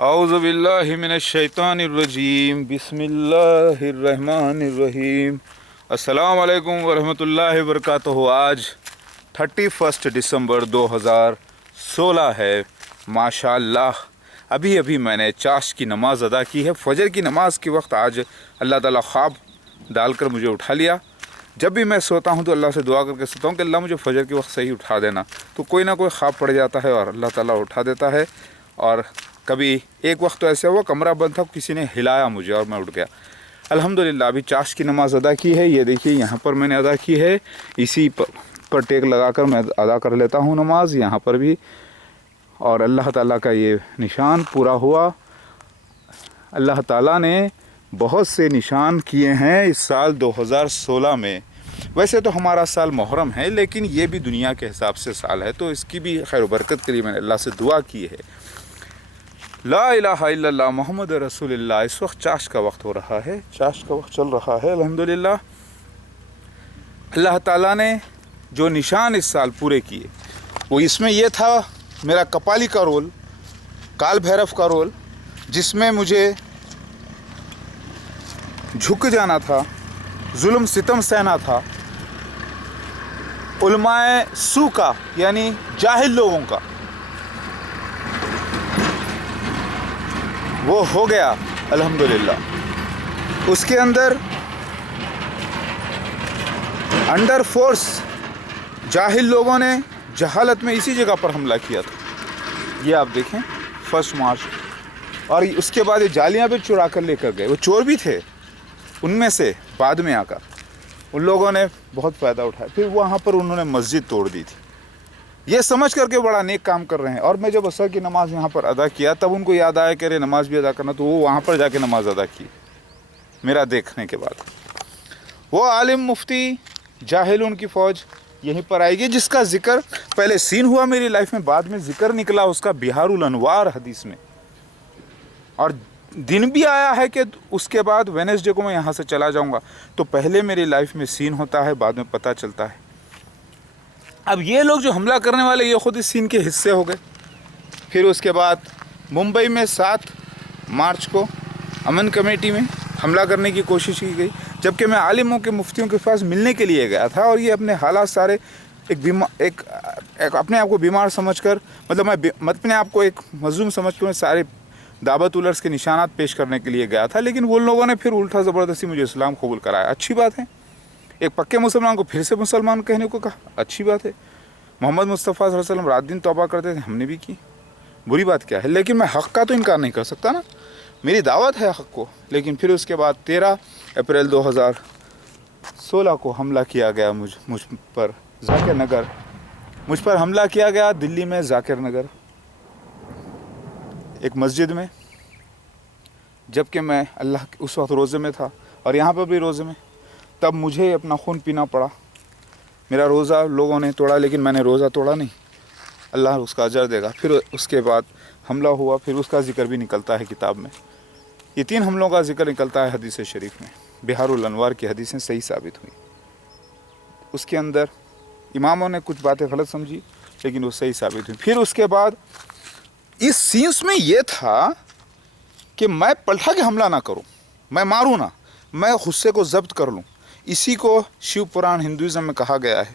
औज़ु बिल्लाहि मिनश शैतानिर्रजीम बिस्मिल्लाहिर्रहमानिर्रहीम। अस्सलामु अलैकुम वरहमतुल्लाहि वबरकातुहू। आज 31 दिसंबर 2016 है। माशाअल्लाह अभी अभी मैंने चाश की नमाज़ अदा की है। फजर की नमाज़ के वक्त आज अल्लाह ताला ख्वाब डालकर मुझे उठा लिया। जब भी मैं सोता हूँ तो अल्लाह से दुआ करके सोता हूँ कि अल्लाह मुझे फजर के वक्त सही उठा देना। तो कोई ना कोई ख्वाब पड़ जाता है और अल्लाह ताला उठा देता है। और कभी एक वक्त तो ऐसे हुआ कमरा बंद था, किसी ने हिलाया मुझे और मैं उठ गया। अल्हम्दुलिल्लाह अभी चाश की नमाज़ अदा की है। ये देखिए यहाँ पर मैंने अदा की है, इसी पर टेक लगाकर मैं अदा कर लेता हूँ नमाज यहाँ पर भी। और अल्लाह ताला का ये निशान पूरा हुआ। अल्लाह ताला ने बहुत से निशान किए हैं इस साल 2016 में। वैसे तो हमारा साल मुहर्रम है, लेकिन ये भी दुनिया के हिसाब से साल है, तो इसकी भी खैर बरकत के लिए मैंने अल्लाह से दुआ की है। ला इलाहा इल्लल्लाह मोहम्मद रसूलुल्लाह। इस वक्त चाश का वक्त हो रहा है, चाश का वक्त चल रहा है। अल्हम्दुलिल्लाह अल्लाह ताला ने जो निशान इस साल पूरे किए वो इसमें ये था, मेरा कपाली का रोल, काल भैरव का रोल, जिसमें मुझे झुक जाना था, जुल्म सितम सहना था, उलमाए सू का यानी जाहिल लोगों का, वो हो गया अल्हम्दुलिल्लाह। उसके अंदर अंडर फोर्स जाहिल लोगों ने जहालत में इसी जगह पर हमला किया था। ये आप देखें 1 मार्च। और उसके बाद ये जालियां भी चुरा कर लेकर गए। वो चोर भी थे उनमें से, बाद में आकर उन लोगों ने बहुत फ़ायदा उठाया। फिर वहाँ पर उन्होंने मस्जिद तोड़ दी थी, ये समझ करके बड़ा नेक काम कर रहे हैं। और मैं जब असर की नमाज़ यहाँ पर अदा किया तब उनको याद आया कि अरे नमाज़ भी अदा करना, तो वो वहाँ पर जाके नमाज़ अदा की मेरा देखने के बाद। वो आलिम मुफ्ती जाहिल उनकी फ़ौज यहीं पर आएगी, जिसका ज़िक्र पहले सीन हुआ मेरी लाइफ में, बाद में ज़िक्र निकला उसका बिहारुल अनवार हदीस में। और दिन भी आया है कि उसके बाद वेडनेसडे को मैं यहाँ से चला जाऊँगा। तो पहले मेरी लाइफ में सीन होता है, बाद में पता चलता है। अब ये लोग जो हमला करने वाले ये ख़ुद इस सीन के हिस्से हो गए। फिर उसके बाद मुंबई में 7 मार्च को अमन कमेटी में हमला करने की कोशिश की गई, जबकि मैं आलिमों के मुफ्तियों के पास मिलने के लिए गया था। और ये अपने हालात सारे एक अपने आप को बीमार समझकर, मतलब मैं अपने आप को एक मजलूम समझकर मैं सारे दावत उलर्स के निशानात पेश करने के लिए गया था। लेकिन वो लोगों ने फिर उल्टा ज़बरदस्ती मुझे इस्लाम कबूल कराया। अच्छी बात है, एक पक्के मुसलमान को फिर से मुसलमान कहने को कहा, अच्छी बात है। मोहम्मद मुस्तफ़ा सल्लल्लाहु अलैहि वसल्लम रात दिन तौबा करते थे, हमने भी की, बुरी बात क्या है। लेकिन मैं हक़ का तो इनकार नहीं कर सकता ना, मेरी दावत है हक़ को। लेकिन फिर उसके बाद 13 अप्रैल 2016 को हमला किया गया मुझ पर जाकिर नगर, मुझ पर हमला किया गया दिल्ली में जाकिर नगर एक मस्जिद में, जबकि मैं अल्लाह उस वक्त रोज़े में था और यहाँ पर भी रोज़े में। तब मुझे अपना खून पीना पड़ा। मेरा रोज़ा लोगों ने तोड़ा, लेकिन मैंने रोज़ा तोड़ा नहीं, अल्लाह उसका अजर देगा। फिर उसके बाद हमला हुआ, फिर उसका ज़िक्र भी निकलता है किताब में। ये 3 हमलों का ज़िक्र निकलता है हदीस शरीफ में। बिहारुल अनवार की हदीसें सही साबित हुई। उसके अंदर इमामों ने कुछ बातें गलत समझी, लेकिन वो सही साबित हुई। फिर उसके बाद इस सीन्स में ये था कि मैं पलटा के हमला ना करूं, मैं मारूं ना, मैं गुस्से को ज़ब्त कर लूं। इसी को शिव पुराण हिंदुज़म में कहा गया है,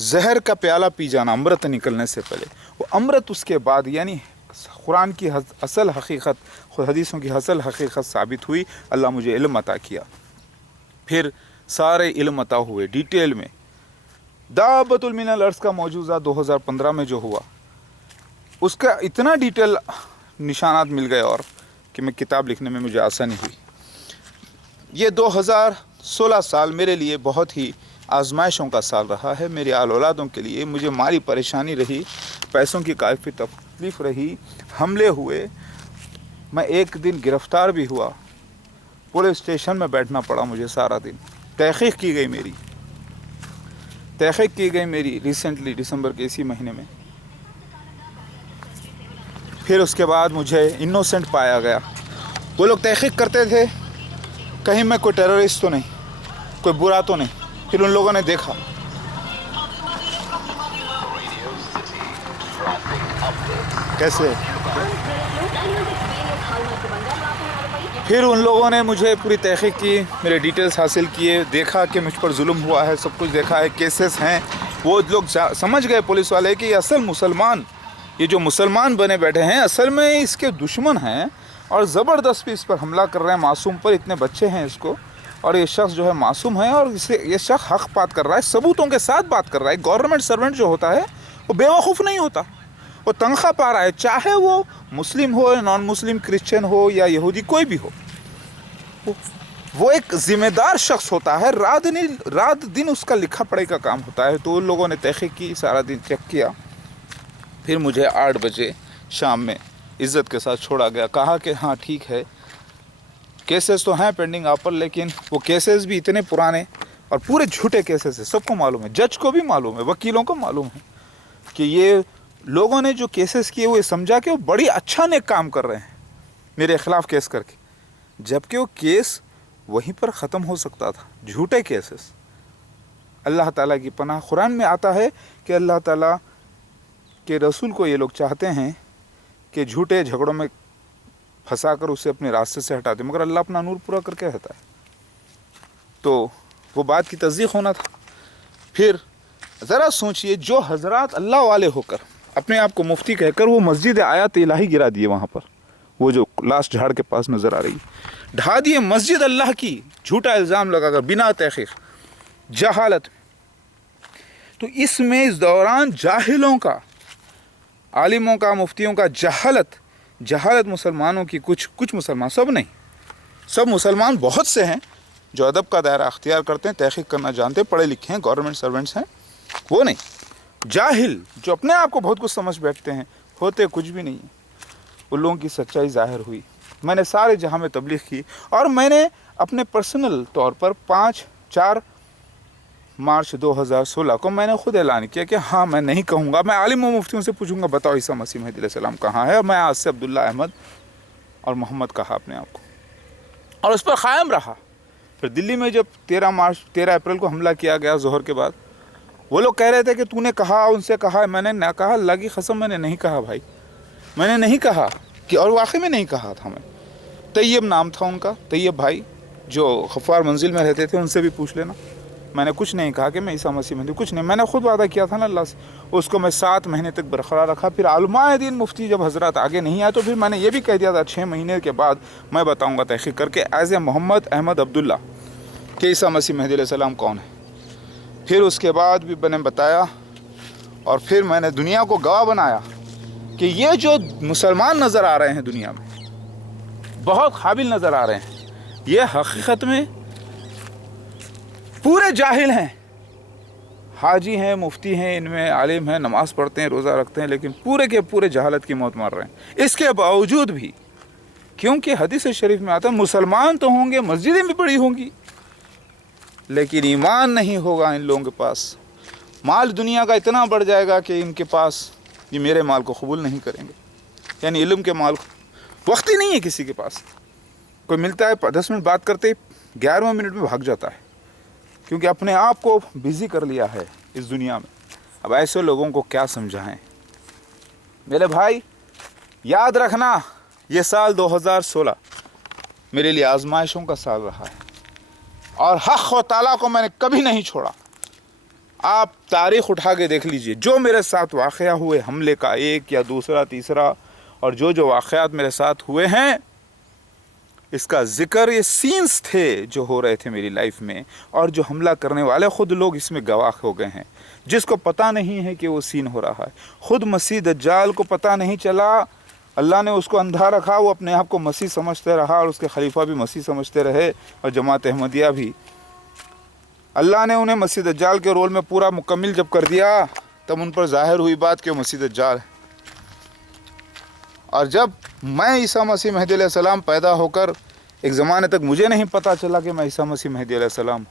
जहर का प्याला पी जाना अमृत निकलने से पहले। वो अमृत उसके बाद, यानी कुरान की असल हकीकत, हदीसों की असल हकीकत साबित हुई। अल्लाह मुझे इल्म अता किया, फिर सारे इल्म अता हुए डिटेल में। दाबतुल मिनल अर्ज़ का मौजूदा 2015 में जो हुआ, उसका इतना डिटेल निशानात मिल गए और कि मैं किताब लिखने में मुझे आसानी हुई। ये 2016 साल मेरे लिए बहुत ही आजमाइशों का साल रहा है। मेरे आल औलादों के लिए मुझे माली परेशानी रही, पैसों की काफ़ी तकलीफ़ रही, हमले हुए, मैं एक दिन गिरफ़्तार भी हुआ, पुलिस स्टेशन में बैठना पड़ा मुझे सारा दिन। तहक़ीक़ की गई मेरी रिसेंटली दिसंबर के इसी महीने में। फिर उसके बाद मुझे इनोसेंट पाया गया। वो लोग तहक़ीक़ करते थे कहीं मैं कोई टेररिस्ट तो नहीं, कोई बुरा तो नहीं। फिर उन लोगों ने देखा, कैसे پھر ان لوگوں نے مجھے پوری تحقیق کی، میرے ڈیٹیلز حاصل کیے، دیکھا کہ مجھ پر ظلم ہوا ہے، سب کچھ دیکھا ہے، کیسز ہیں. وہ لوگ سمجھ گئے پولیس والے کہ یہ اصل مسلمان، یہ جو مسلمان بنے بیٹھے ہیں اصل میں اس کے دشمن ہیں اور زبردست بھی اس پر حملہ کر رہے ہیں، معصوم پر. اتنے بچے ہیں اس کو، اور یہ شخص جو ہے معصوم ہے اور یہ شخص حق بات کر رہا ہے، ثبوتوں کے ساتھ بات کر رہا ہے. گورنمنٹ سرونٹ جو ہوتا ہے وہ بیوقوف نہیں ہوتا، وہ تنخواہ پا رہا ہے، چاہے وہ مسلم ہو، نان مسلم، کرسچن ہو یا یہودی، کوئی بھی ہو. وہ ایک ذمہ دار شخص ہوتا ہے، رات دن اس کا لکھا پڑھائی کا کام ہوتا ہے. تو ان لوگوں نے تحقیق کی، سارا دن چیک کیا. پھر مجھے 8 بجے شام میں عزت کے ساتھ چھوڑا گیا. کہا کہ ہاں ٹھیک ہے، کیسز تو ہیں پینڈنگ آپ پر، لیکن وہ کیسز بھی اتنے پرانے اور پورے جھوٹے کیسز ہیں. سب کو معلوم ہے، جج کو بھی معلوم ہے، وکیلوں کو معلوم ہے کہ یہ لوگوں نے جو کیسز کیے وہ یہ سمجھا کہ وہ بڑی اچھا نیک کام کر رہے ہیں میرے خلاف کیس کر کے، جبکہ وہ کیس وہیں پر ختم ہو سکتا تھا. جھوٹے کیسز. اللہ تعالیٰ کی پناہ. قرآن میں آتا ہے کہ اللہ تعالیٰ کے رسول کو یہ لوگ چاہتے ہیں کہ جھوٹے جھگڑوں میں پھنسا کر اسے اپنے راستے سے ہٹا دے، مگر اللہ اپنا نور پورا کر کے رہتا ہے. تو وہ بات کی تصدیق ہونا تھا. پھر ذرا سوچئے، جو حضرات اللہ والے ہو کر اپنے آپ کو مفتی کہہ کر وہ مسجد آیات الہی گرا دیے، وہاں پر وہ جو لاسٹ جھاڑ کے پاس نظر آ رہی، ڈھا دیے مسجد اللہ کی، جھوٹا الزام لگا کر بنا تحقیق، جہالت. تو اس میں اس دوران جاہلوں کا، عالموں کا، مفتیوں کا جہالت مسلمانوں کی، کچھ مسلمان، سب نہیں، سب مسلمان بہت سے ہیں جو ادب کا دائرہ اختیار کرتے ہیں، تحقیق کرنا جانتے ہیں، پڑھے لکھے ہیں، گورنمنٹ سرونٹس ہیں. وہ نہیں، جاہل جو اپنے آپ کو بہت کچھ سمجھ بیٹھتے ہیں، ہوتے کچھ بھی نہیں ہیں. ان لوگوں کی سچائی ظاہر ہوئی. میں نے سارے جہاں میں تبلیغ کی، اور میں نے اپنے پرسنل طور پر 4 مارچ 2016 کو میں نے خود اعلان کیا کہ ہاں میں نہیں کہوں گا، میں عالم و مفتیوں سے پوچھوں گا بتاؤ عیسیٰ مسیح مہدی علیہ السلام کہاں ہے، اور میں آج سے عبداللہ احمد اور محمد کہا اپنے آپ کو، اور اس پر قائم رہا. پھر دلی میں جب 13 اپریل کو حملہ کیا گیا ظہر کے بعد، وہ لوگ کہہ رہے تھے کہ تو نے کہا، ان سے کہا. میں نے نہ کہا، اللہ کی قسم میں نے نہیں کہا بھائی، میں نے نہیں کہا کہ، اور واقعی میں نہیں کہا تھا. میں طیب نام تھا ان کا، طیب بھائی جو غفار منزل میں رہتے تھے، ان سے بھی پوچھ لینا. میں نے کچھ نہیں کہا کہ میں عیسیٰ مسیح مہدی، کچھ نہیں. میں نے خود وعدہ کیا تھا نا اللہ سے، اس کو میں 7 مہینے تک برقرار رکھا. پھر علماء دین مفتی جب حضرات آگے نہیں آئے تو پھر میں نے یہ بھی کہہ دیا تھا 6 مہینے کے بعد میں بتاؤں گا تحقیق کر کے ایز اے محمد احمد عبداللہ کہ عیسیٰ مسیح مہدی علیہ السلام کون ہے. پھر اس کے بعد بھی میں نے بتایا، اور پھر میں نے دنیا کو گواہ بنایا کہ یہ جو مسلمان نظر آ رہے ہیں دنیا میں، بہت قابل نظر آ رہے ہیں، یہ حقیقت میں پورے جاہل ہیں. حاجی ہیں، مفتی ہیں، ان میں عالم ہیں، نماز پڑھتے ہیں، روزہ رکھتے ہیں، لیکن پورے کے پورے جہالت کی موت مار رہے ہیں. اس کے باوجود بھی، کیونکہ حدیث شریف میں آتا ہے مسلمان تو ہوں گے، مسجدیں بھی بڑی ہوں گی، لیکن ایمان نہیں ہوگا ان لوگوں کے پاس. مال دنیا کا اتنا بڑھ جائے گا کہ ان کے پاس یہ میرے مال کو قبول نہیں کریں گے، یعنی علم کے مال کو. وقت ہی نہیں ہے کسی کے پاس. کوئی ملتا ہے 10 منٹ بات کرتے 11ویں منٹ میں بھاگ جاتا ہے، کیونکہ اپنے آپ کو بزی کر لیا ہے اس دنیا میں. اب ایسے لوگوں کو کیا سمجھائیں؟ میرے بھائی یاد رکھنا، یہ سال 2016 میرے لیے آزمائشوں کا سال رہا ہے، اور حق و تعالیٰ کو میں نے کبھی نہیں چھوڑا. آپ تاریخ اٹھا کے دیکھ لیجئے، جو میرے ساتھ واقعہ ہوئے، حملے کا 1 یا 2 3، اور جو واقعات میرے ساتھ ہوئے ہیں، اس کا ذکر، یہ سینز تھے جو ہو رہے تھے میری لائف میں، اور جو حملہ کرنے والے خود لوگ اس میں گواہ ہو گئے ہیں، جس کو پتہ نہیں ہے کہ وہ سین ہو رہا ہے. خود مسیح دجال کو پتہ نہیں چلا، اللہ نے اس کو اندھا رکھا، وہ اپنے آپ کو مسیح سمجھتے رہا، اور اس کے خلیفہ بھی مسیح سمجھتے رہے، اور جماعت احمدیہ بھی. اللہ نے انہیں مسیح دجال کے رول میں پورا مکمل جب کر دیا، تب ان پر ظاہر ہوئی بات کہ وہ مسیح دجال ہے. اور جب میں عیسیٰ مسیح مہدی علیہ السلام پیدا ہو کر ایک زمانے تک مجھے نہیں پتہ چلا کہ میں عیسیٰ مسیح مہدی علیہ السلام،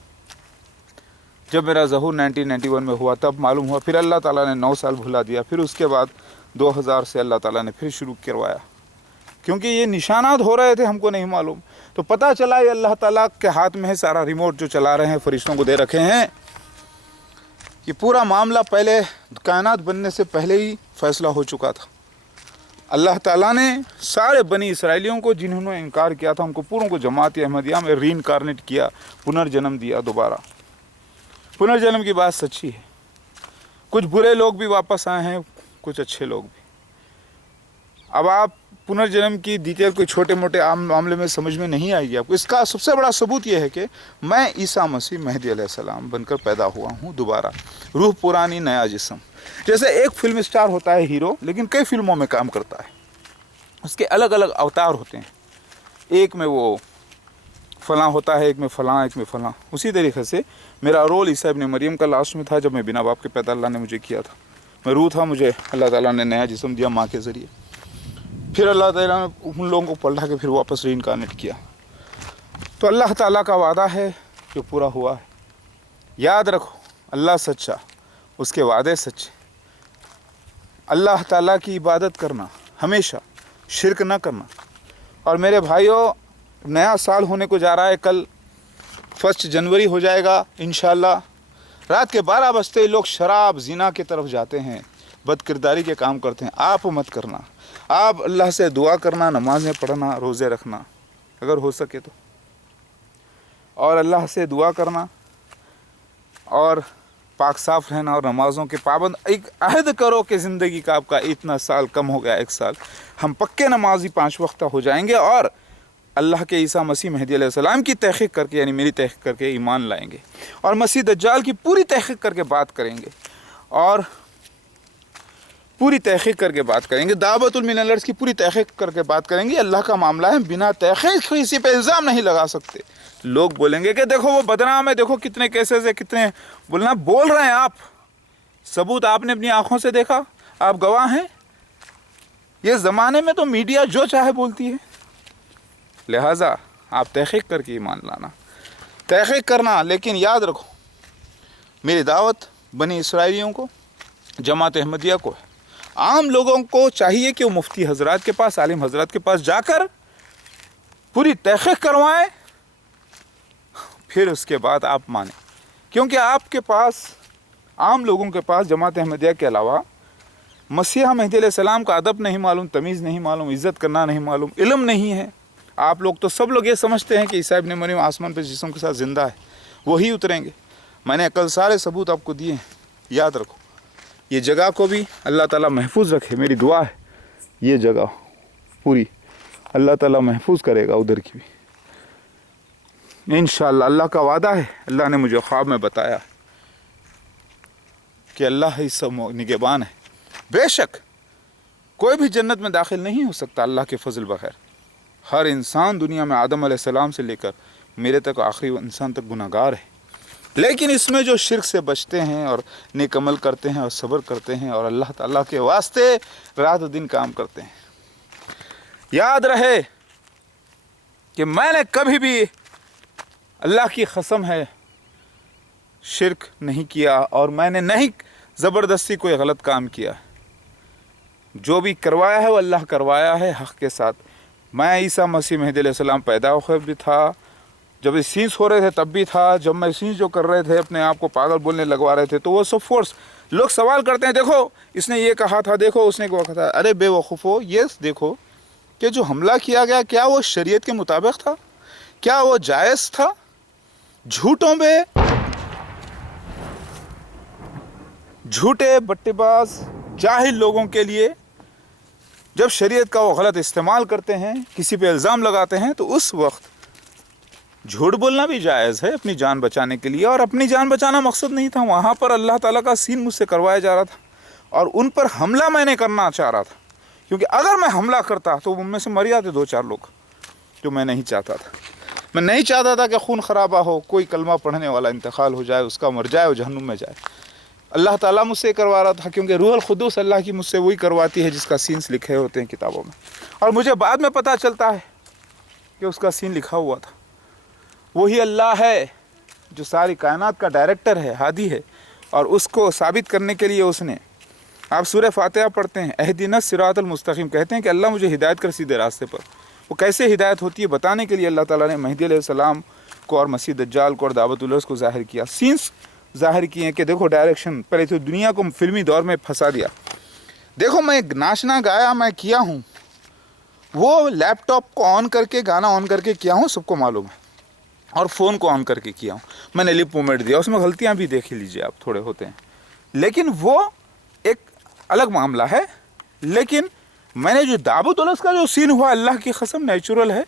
جب میرا ظہور 1991 میں ہوا تب معلوم ہوا. پھر اللہ تعالیٰ نے 9 سال بھلا دیا. پھر اس کے بعد 2000 سے اللہ تعالیٰ نے پھر شروع کروایا، کیونکہ یہ نشانات ہو رہے تھے، ہم کو نہیں معلوم. تو پتہ چلا یہ اللہ تعالیٰ کے ہاتھ میں ہے سارا ریموٹ جو چلا رہے ہیں، فرشتوں کو دے رکھے ہیں. یہ پورا معاملہ پہلے کائنات بننے سے پہلے ہی فیصلہ ہو چکا تھا. अल्लाह ताला ने सारे बनी इसराइलियों को जिन्होंने इनकार किया था उनको पूरों को जमात अहमदिया में रीइनकारनेट किया, पुनर्जन्म दिया दोबारा। पुनर्जन्म की बात सच्ची है। कुछ बुरे लोग भी वापस आए हैं, कुछ अच्छे लोग भी। अब आप पुनर्जन्म की डिटेल कोई छोटे मोटे आम मामले में समझ में नहीं आएगी आपको। इसका सबसे बड़ा सबूत यह है कि मैं ईसा मसीह मेहदी अलैहिस्सलाम बनकर पैदा हुआ हूँ दोबारा, रूह पुरानी नया जिस्म। जैसे एक फिल्म स्टार होता है हीरो, लेकिन कई फिल्मों में काम करता है, उसके अलग अलग अवतार होते हैं, एक में वो फलां होता है, एक में फलां, एक में फलां। उसी तरीके से मेरा रोल ईसा इब्न मरियम का लास्ट में था, जब मैं बिना बाप के पैदा अल्लाह ने मुझे किया था। मैं रूह था, मुझे अल्लाह ताला ने नया जिस्म दिया माँ के ज़रिए। फिर अल्लाह ताला ने उन लोगों को पलटा के फिर वापस रीइनकारनेट किया। तो अल्लाह ताला का वादा है जो पूरा हुआ है। याद रखो, अल्लाह सच्चा, उसके वादे सच्चे। अल्लाह ताला की इबादत करना हमेशा, शिरक न करना। और मेरे भाइयों, नया साल होने को जा रहा है, कल 1 जनवरी हो जाएगा इंशाअल्लाह। रात के 12 बजते ही लोग शराब ज़िना की तरफ जाते हैं, बदकिरदारी के काम करते हैं। आप मत करना। आप अल्लाह से दुआ करना, नमाज़ें पढ़ना, रोज़े रखना अगर हो सके तो, और अल्लाह से दुआ करना और पाक साफ रहना और नमाज़ों के पाबंद। एक अहद करो कि ज़िंदगी का आपका इतना साल कम हो गया, 1 साल, हम पक्के नमाजी 5 वक्त हो जाएंगे और अल्लाह के ईसा मसीह मेहदी अलैहिस्सलाम की तहक़ीक़ करके, यानी मेरी तहक़ीक़ करके ईमान लाएंगे, और मसीह दज्जाल की पूरी तहक़ीक़ करके बात करेंगे, और पूरी तहक़ीक़ करके बात करेंगे। दावतुल मिनल अर्ज़ की पूरी तहक़ीक़ करके बात करेंगे। अल्लाह का मामला है, बिना तहक़ीक़ किसी पे इल्ज़ाम नहीं लगा सकते। लोग बोलेंगे कि देखो वो बदनाम है, देखो कितने केसेस है, कितने बोलना बोल रहे हैं आप, सबूत आपने अपनी आँखों से देखा, आप गवाह हैं। ये ज़माने में तो मीडिया जो चाहे बोलती है, लिहाजा आप तहक़ीक़ करके ईमान लाना, तहक़ीक़ करना। लेकिन याद रखो, मेरी दावत बनी इसराइलियों को, जमात अहमदिया को है। आम लोगों को चाहिए कि वो मुफ्ती हजरात के पास, आलिम हजरात के पास जाकर पूरी तहक़ीक़ करवाएं, फिर उसके बाद आप माने। क्योंकि आपके पास, आम लोगों के पास जमात अहमदिया के अलावा मसीहा मेहदी अलैहिस्सलाम का अदब नहीं मालूम, तमीज़ नहीं मालूम, इज़्ज़त करना नहीं मालूम, इल्म नहीं है। आप लोग तो सब लोग ये समझते हैं कि ईसा इब्न मरियम आसमान पर जिस्म के साथ ज़िंदा है, वही उतरेंगे। मैंने कल सारे सबूत आपको दिए हैं। याद रखो, ये जगह को भी अल्लाह ताला महफूज रखे। मेरी दुआ है ये जगह पूरी अल्लाह ताला महफूज करेगा, उधर की भी इंशाअल्लाह। अल्लाह का वादा है, अल्लाह ने मुझे ख्वाब में बताया कि अल्लाह इस सब निगहबान है। बेशक कोई भी जन्नत में दाखिल नहीं हो सकता अल्लाह के फजल बगैर। हर इंसान दुनिया में आदम अलैहिस्सलाम से लेकर मेरे तक, आखिरी इंसान तक गुनाहगार है। लेकिन इसमें जो शिर्क से बचते हैं और नेक अमल करते हैं और सब्र करते हैं और अल्लाह ताला के वास्ते रात दिन काम करते हैं, याद रहे कि मैंने कभी भी, अल्लाह की कसम है, शिर्क नहीं किया और मैंने नहीं ज़बरदस्ती कोई गलत काम किया। जो भी करवाया है वो अल्लाह करवाया है हक़ के साथ। मैं ईसा मसीह मेहदी अलैहिस्सलाम पैदा होकर भी था, जब ये सीन्स हो रहे थे तब भी था, जब मैं सीन्स जो कर रहे थे, अपने आप को पागल बोलने लगवा रहे थे, तो वो सब फोर्स। लोग सवाल करते हैं, देखो इसने ये कहा था, देखो उसने वो कहा था। अरे बेवकूफ़ो, ये देखो कि जो हमला किया गया, क्या वो शरीयत के मुताबिक था? क्या वो जायज़ था? झूठों पे झूठे बट्टेबाज जाहिल लोगों के लिए जब शरीयत का वो गलत इस्तेमाल करते हैं, किसी पे इल्ज़ाम लगाते हैं, तो उस वक्त झूठ बोलना भी जायज़ है अपनी जान बचाने के लिए। और अपनी जान बचाना मकसद नहीं था, वहाँ पर अल्लाह ताला का सीन मुझसे करवाया जा रहा था और उन पर हमला मैंने करना चाह रहा था। क्योंकि अगर मैं हमला करता तो उनमें से मर जाते 2-4 लोग, जो मैं नहीं चाहता था। मैं नहीं चाहता था कि खून खराबा हो, कोई कलमा पढ़ने वाला इंतकाल हो जाए, उसका मर जाए और जहन्नुम में जाए। अल्लाह ताला मुझसे करवा रहा था, क्योंकि रूहुल कुद्दूस अल्लाह की मुझसे वही करवाती है जिसका सीन्स लिखे होते हैं किताबों में। और मुझे बाद में पता चलता है कि उसका सीन लिखा हुआ था। वही अल्लाह है जो सारी कायनात का डायरेक्टर है, हादी है, और उसको साबित करने के लिए उसने, आप सूरह फातिहा पढ़ते हैं, अहदिनस सिरातल मुस्तकीम, कहते हैं कि अल्लाह मुझे हिदायत कर सीधे रास्ते पर। वो कैसे हिदायत होती है बताने के लिए अल्लाह ताला ने मेहदी अलैहिस्सलाम को और मसीह दज्जाल को और दावतुल अर्ज़ को ज़ाहिर किया, सीन्स ज़ाहिर किए कि देखो डायरेक्शन। पहले तो दुनिया को फिल्मी दौर में फंसा दिया, देखो मैं नाचना गाया मैं किया हूँ, वो लैपटॉप को ऑन करके गाना ऑन करके किया हूँ, सबको मालूम है, और फ़ोन को ऑन करके किया हूँ। मैंने लिप मूवमेंट दिया, उसमें गलतियाँ भी देख ही लीजिए आप, थोड़े होते हैं, लेकिन वो एक अलग मामला है। लेकिन मैंने जो दाबुतुलस का जो सीन हुआ, अल्लाह की कसम नेचुरल है।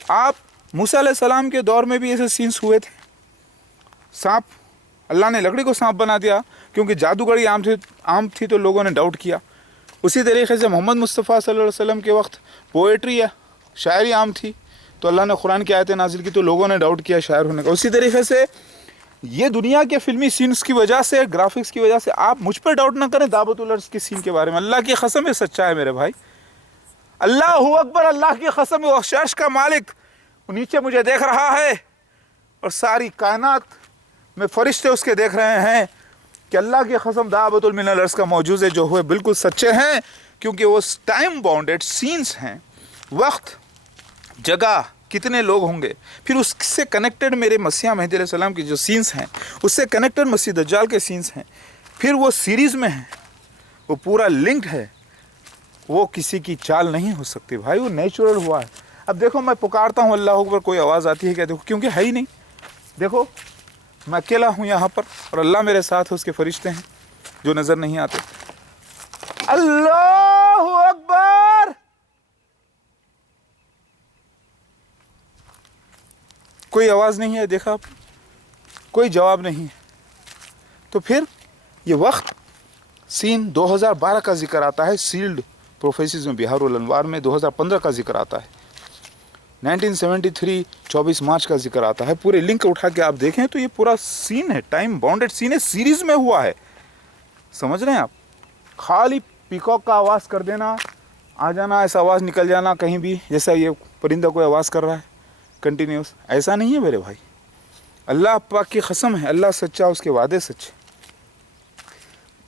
आप मूसा अलैहिस्सलाम के दौर में भी ऐसे सीन्स हुए थे। सांप, अल्लाह ने लकड़ी को सांप बना दिया क्योंकि जादूगरी आम थी तो लोगों ने डाउट किया। उसी तरीके से मोहम्मद मुस्तफ़ा सल्लल्लाहु अलैहि वसल्लम के वक्त पोएट्री या शायरी आम थी तो अल्लाह ने कुरान की आयतें नाजिल की तो लोगों ने डाउट किया शायर होने का। उसी तरीके से ये दुनिया के फिल्मी सीन्स की वजह से, ग्राफिक्स की वजह से, आप मुझ पर डाउट ना करें दाबुतुलस के सीन के बारे में। अल्लाह की कसम है, सच्चा है मेरे भाई। अल्लाहू अकबर, अल्लाह की कसम, वो अर्श का मालिक नीचे मुझे देख रहा है और सारी कायनात में फरिश्ते उसके देख रहे हैं कि अल्लाह की कसम दाबतुल मिनल अर्श का मौजूज़े जो हुए बिल्कुल सच्चे हैं, क्योंकि वो टाइम बाउंडेड सीन्स हैं। वक्त, जगह, कितने लोग होंगे, फिर उससे कनेक्टेड मेरे मसीह मेहदी अलैहिस्सलाम के जो सीन्स हैं, उससे कनेक्टेड मसीह दज्जाल के सीन्स हैं, फिर वो सीरीज़ में है, वो पूरा लिंक्ड है, वो किसी की चाल नहीं हो सकती भाई, वो नेचुरल हुआ है। अब देखो मैं पुकारता हूँ अल्लाह अकबर, कोई आवाज़ आती है क्या? देखो, क्योंकि है ही नहीं। देखो मैं अकेला हूँ यहाँ पर और अल्लाह मेरे साथ है, उसके फरिश्ते हैं जो नज़र नहीं आते। अल्लाहू अकबर, कोई आवाज़ नहीं है, देखा आप, कोई जवाब नहीं है। तो फिर ये वक्त सीन 2012 का जिक्र आता है, सील्ड प्रोफेसीज में बिहारुल अनवार में 2015 का जिक्र आता है, 1973 24 मार्च का जिक्र आता है। पूरे लिंक उठा के आप देखें तो ये पूरा सीन है, टाइम बाउंडेड सीन है, सीरीज़ में हुआ है। समझ रहे हैं आप? खाली पीकॉक का आवाज़ कर देना, आ जाना, ऐसा आवाज़ निकल जाना कहीं भी, जैसा ये परिंदा कोई आवाज़ कर रहा है कंटिन्यूस, ऐसा नहीं है मेरे भाई। अल्लाह पाक की कसम है, अल्लाह सच्चा, उसके वादे सच्चे।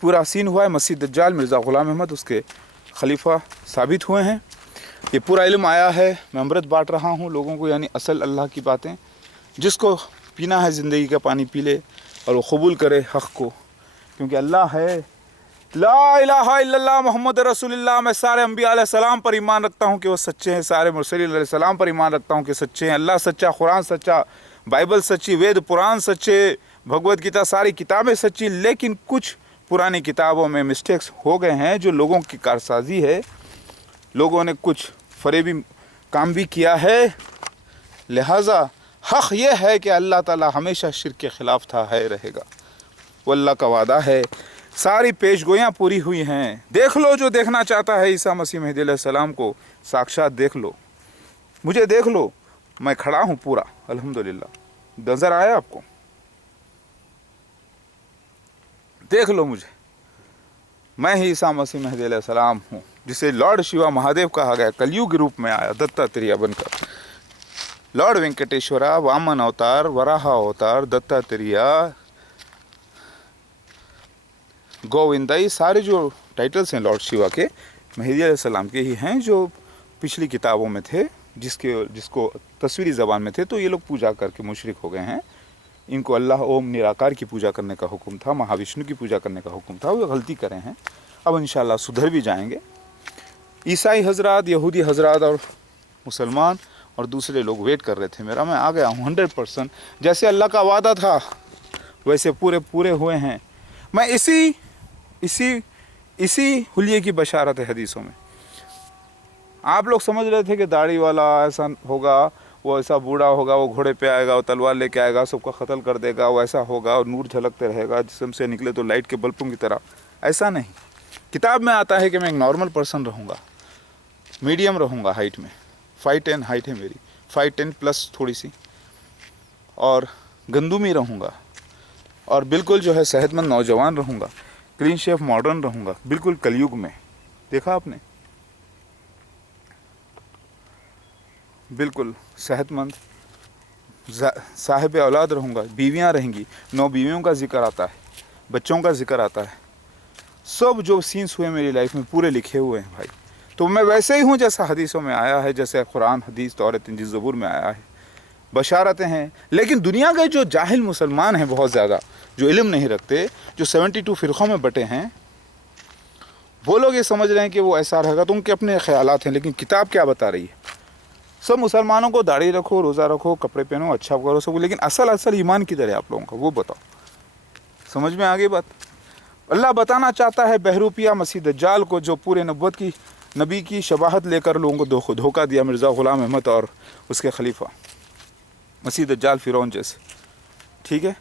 पूरा सीन हुआ है। मसीह दज्जाल मिर्ज़ा ग़ुलाम अहमद उसके खलीफा साबित हुए हैं। ये पूरा इल्म आया है, मैं अमृत बांट रहा हूँ लोगों को, यानी असल अल्लाह की बातें। जिसको पीना है ज़िंदगी का पानी पी ले और वो कबूल करे हक़ को, क्योंकि अल्लाह है। ला इलाहा इल्लल्लाह मोहम्मद रसूलुल्लाह। मैं सारे अंबिया अलैहिस्सलाम पर ईमान रखता हूँ कि वो सच्चे हैं, सारे मुरसलीन अलैहिस्सलाम पर ईमान रखता हूँ कि सच्चे हैं। अल्लाह सच्चा, कुरान सच्चा, बाइबल सच्ची, वेद पुराण सच्चे, भगवद गीता, सारी किताबें सच्ची। लेकिन कुछ पुरानी किताबों में मिस्टेक्स हो गए हैं जो लोगों की कारसाजी है, लोगों ने कुछ फरेबी काम भी किया है। लिहाजा हक़ ये है कि अल्लाह ताला हमेशा शिर्क के ख़िलाफ़ था, है, रहेगा। वो अल्लाह का वादा है। सारी पेशगोयाँ पूरी हुई हैं। देख लो, जो देखना चाहता है ईसा मसीह मेहदी अलैहिस्सलाम को साक्षात देख लो, मुझे देख लो, मैं खड़ा हूँ पूरा अल्हम्दुलिल्लाह। नज़र आया आपको? देख लो मुझे, मैं ही ईसा मसीह मेहदी अलैहिस्सलाम हूँ, जिसे लॉर्ड शिवा महादेव कहा गया, कलयुग रूप में आया दत्तात्रेय बनकर। लॉर्ड वेंकटेश्वरा, वामन अवतार, वराह अवतार, दत्तात्रेय, गोविंदाई, सारे जो टाइटल्स हैं लॉर्ड शिवा के, मेहदी अलैहिस्सलाम के ही हैं, जो पिछली किताबों में थे, जिसको तस्वीरी ज़बान में थे, तो ये लोग पूजा करके मुशरिक हो गए हैं। इनको अल्लाह ओम निराकार की पूजा करने का हुक्म था, महाविष्णु की पूजा करने का हुक्म था, वो गलती करें हैं। अब इंशाअल्लाह सुधर भी जाएंगे। ईसाई हजरात, यहूदी हजरात और मुसलमान और दूसरे लोग वेट कर रहे थे मेरा, मैं आ गया हूँ 100%। जैसे अल्लाह का वादा था वैसे पूरे हुए हैं। मैं इसी हुलिये की बशारत है हदीसों में। आप लोग समझ रहे थे कि दाढ़ी वाला ऐसा होगा, वो ऐसा बूढ़ा होगा, वो घोड़े पे आएगा, वो तलवार लेके आएगा, सबका कत्ल कर देगा, वो ऐसा होगा और नूर झलकते रहेगा, जिस्म से निकले तो लाइट के बल्बों की तरह। ऐसा नहीं। किताब में आता है कि मैं एक नॉर्मल पर्सन रहूँगा, मीडियम रहूँगा हाइट में, 5'10" हाइट है मेरी, 5'10" प्लस थोड़ी सी, और गंदुमी रहूँगा, और बिल्कुल जो है सेहतमंद नौजवान रहूँगा, क्लीन शेफ मॉडर्न रहूँगा, बिल्कुल कलयुग में। देखा आपने? बिल्कुल सेहतमंद साहिब औलाद रहूँगा, बीवियाँ रहेंगी, 9 बीवियों का जिक्र आता है, बच्चों का जिक्र आता है। सब जो सीन्स हुए मेरी लाइफ में पूरे लिखे हुए हैं भाई। तो मैं वैसे ही हूँ जैसा हदीसों में आया है, जैसे कुरान, हदीस, तौरात, इंजील, ज़बूर में आया है, बशारतें हैं। लेकिन दुनिया के जो जाहिल मुसलमान हैं बहुत ज़्यादा, जो इल्म नहीं रखते, जो 72 फ़िरक़ों में बटे हैं, وہ لوگ یہ سمجھ رہے ہیں کہ وہ ایسا رہے گا، تو ان کے اپنے خیالات ہیں، لیکن کتاب کیا بتا رہی ہے؟ سب مسلمانوں کو داڑھی رکھو، روزہ رکھو، کپڑے پہنو، اچھا کرو سب، لیکن اصل ایمان کدھر ہے آپ لوگوں کا وہ بتاؤ۔ سمجھ میں آگے بات؟ اللہ بتانا چاہتا ہے بہروپیہ مسیح دجال کو، جو پورے نبی کی شباہت لے کر لوگوں کو دھوکہ دیا، مرزا غلام احمد اور اس کے خلیفہ مسیح دجال فرعون جیسے، ٹھیک ہے؟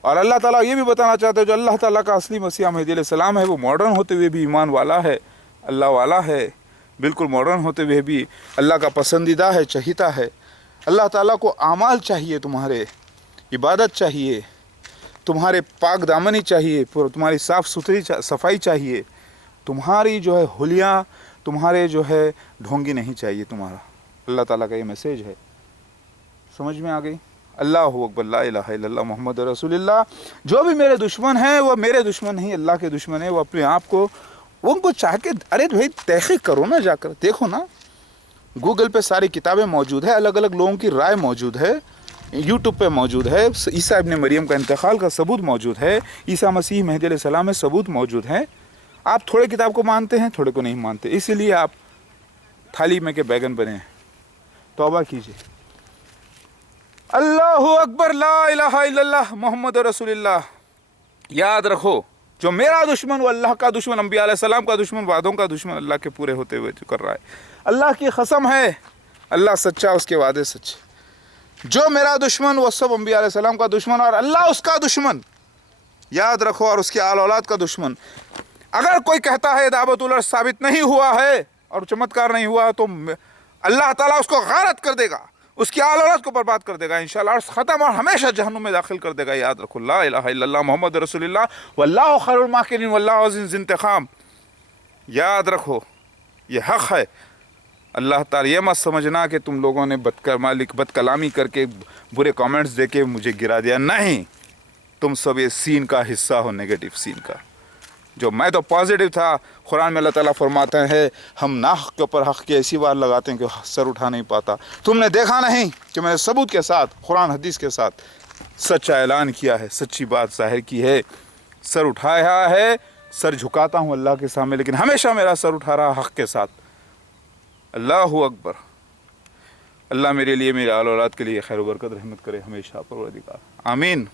اور اللہ تعالیٰ یہ بھی بتانا چاہتا ہے جو اللہ تعالیٰ کا اصلی مسیح مہدی علیہ السلام ہے، وہ ماڈرن ہوتے ہوئے بھی ایمان والا ہے، اللہ والا ہے، بالکل ماڈرن ہوتے ہوئے بھی اللہ کا پسندیدہ ہے، چہیتا ہے۔ اللہ تعالیٰ کو اعمال چاہیے، تمہارے عبادت چاہیے، تمہارے پاک دامنی چاہیے، تمہاری صفائی چاہیے، تمہاری جو ہے حلیہ، تمہارے جو ہے ڈھونگی نہیں چاہیے تمہارا۔ اللہ تعالیٰ کا یہ میسیج ہے، سمجھ میں آ گئی؟ اللہ اکبر، لا الہ الا اللہ محمد رسول اللہ۔ جو بھی میرے دشمن ہیں وہ میرے دشمن نہیں، اللہ کے دشمن ہیں۔ وہ اپنے آپ کو، وہ ان کو چاہ کے، ارے بھائی تحقیق کرو نا، جا کر دیکھو نا، گوگل پہ ساری کتابیں موجود ہے، الگ الگ لوگوں کی رائے موجود ہے، یوٹیوب پہ موجود ہے، عیسیٰ ابن مریم کا انتقال کا ثبوت موجود ہے، عیسیٰ مسیح مہدی علیہ السلام میں ثبوت موجود ہے۔ آپ تھوڑے کتاب کو مانتے ہیں، تھوڑے کو نہیں مانتے، اسی لیے آپ تھالی میں کے بیگن بنے ہیں۔ توبہ کیجیے۔ اللہ اکبر، لا الہ الا اللہ محمد رسول اللہ۔ یاد رکھو، جو میرا دشمن وہ اللہ کا دشمن، انبیاء علیہ السلام کا دشمن، وعدوں کا دشمن، اللہ کے پورے ہوتے ہوئے جو کر رہا ہے۔ اللہ کی قسم ہے، اللہ سچا، اس کے وعدے سچے۔ جو میرا دشمن وہ سب انبیاء علیہ السلام کا دشمن، اور اللہ اس کا دشمن، یاد رکھو، اور اس کے آل اولاد کا دشمن۔ اگر کوئی کہتا ہے دعوت الارض ثابت نہیں ہوا ہے اور چمتکار نہیں ہوا، تو اللہ تعالیٰ اس کو غارت کر دے گا، اس کی آل اولاد کو برباد کر دے گا انشاءاللہ، اور ختم، اور ہمیشہ جہنم میں داخل کر دے گا۔ یاد رکھو، لا الہ الا اللہ محمد رسول اللہ، واللہ خیر الماکرین، واللہ عزیز انتقام۔ یاد رکھو، یہ حق ہے۔ اللہ تعالیٰ یہ مت سمجھنا کہ تم لوگوں نے بد کلامی کر کے، برے کامنٹس دے کے مجھے گرا دیا، نہیں، تم سب یہ سین کا حصہ ہو، نیگیٹو سین کا۔ جو میں تو پازیٹیو تھا، قرآن میں اللہ تعالیٰ فرماتے ہیں ہم ناحق کے اوپر حق کی ایسی بار لگاتے ہیں کہ سر اٹھا نہیں پاتا۔ تم نے دیکھا نہیں کہ میں نے ثبوت کے ساتھ، قرآن حدیث کے ساتھ سچا اعلان کیا ہے، سچی بات ظاہر کی ہے، سر اٹھایا ہے، سر جھکاتا ہوں اللہ کے سامنے، لیکن ہمیشہ میرا سر اٹھا رہا حق کے ساتھ۔ اللہ اکبر۔ اللہ میرے لیے، میرے آل اولاد کے لیے خیر و برکت رحمت کرے ہمیشہ، پروردگار، آمین۔